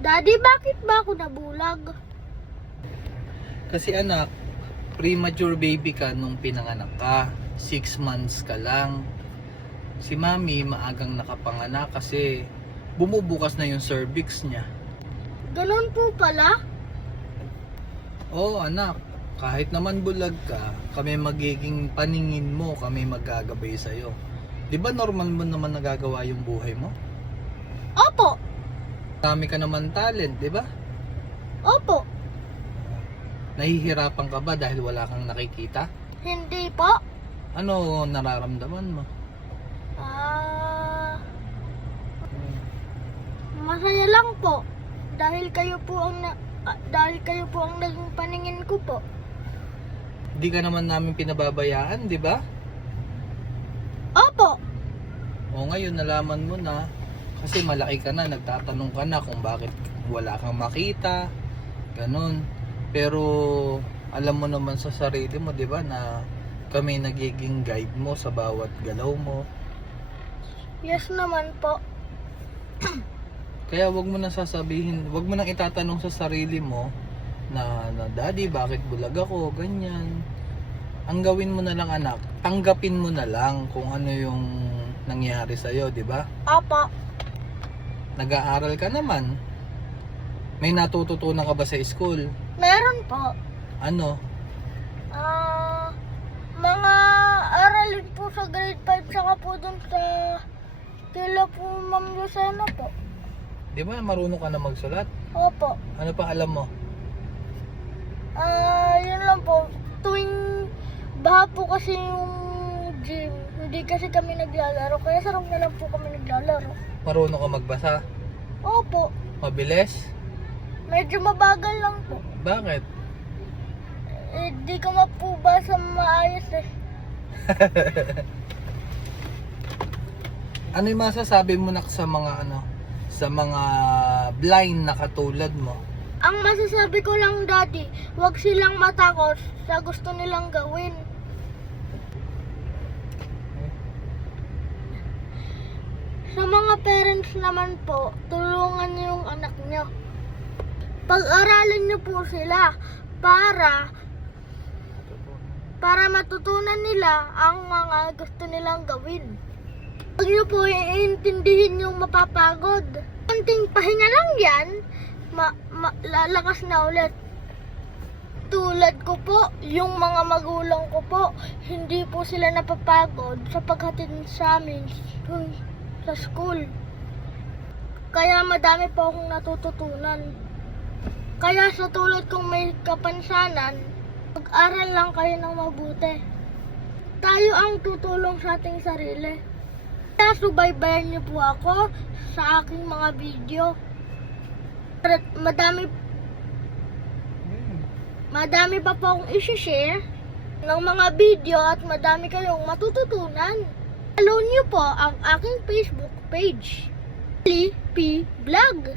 Daddy, bakit ba ako nabulag? Kasi anak, premature baby ka nung pinanganak ka. 6 months ka lang. Si mami maagang nakapanganak kasi bumubukas na yung cervix niya. Ganun po pala? Oo anak, kahit naman bulag ka, kami magiging paningin mo, kami maggagabay sa'yo. Di ba normal mo naman nagagawa yung buhay mo? Opo. Dami ka naman talent, di ba? Opo. Nahihirapan ka ba dahil wala kang nakikita? Hindi po. Ano nararamdaman mo? Masaya lang po. Dahil kayo po ang naging paningin ko po. Di ka naman namin pinababayaan, di ba? Opo. O ngayon nalaman mo na kasi malaki ka na, nagtatanong ka na kung bakit wala kang makita, ganun. Pero alam mo naman sa sarili mo, di ba, na kami nagiging guide mo sa bawat galaw mo. Yes naman po. Kaya wag mo nang sasabihin, wag mo nang itatanong sa sarili mo na daddy, bakit bulag ako, ganyan. Ang gawin mo na lang anak, tanggapin mo na lang kung ano yung nangyari sa'yo, di ba? Opo. Nag-aaral ka naman. May natututunan ka ba sa school? Meron po. Ano? Mga aralin po sa grade 5 saka po dun sa kila po Ma'am Lucena po. Di ba marunong ka na magsulat? Opo. Ano pa alam mo? Yun lang po. Tuwing baha po kasi yung gym, hindi kasi kami naglalaro. Kaya sarap na lang po kami naglalaro. Marunong ka magbasa? Opo. Mabilis? Medyo mabagal lang po. Bakit? Di ko mapubasa maayos eh. Ano yung masasabi mo na sa mga sa mga blind na katulad mo? Ang masasabi ko lang, Daddy, huwag silang matakot sa gusto nilang gawin. Sa mga parents naman po, tulungan niyo yung anak niyo. Pag-aralin niyo po sila para matutunan nila ang mga gusto nilang gawin. Huwag niyo po iintindihin yung mapapagod. Konting pahinga lang yan, lalakas na ulit. Tulad ko po, yung mga magulang ko po, hindi po sila napapagod sa paghatid sa amin sa school. Kaya madami po akong natututunan. Kaya sa tulad kong may kapansanan, mag-aral lang kayo ng mabuti. Tayo ang tutulong sa ating sarili. Kaya subaybayan niyo po ako sa aking mga video. Madami pa po akong i-share ng mga video at madami kayong matututunan. Follow niyo po ang aking Facebook page, Lily P. Vlog.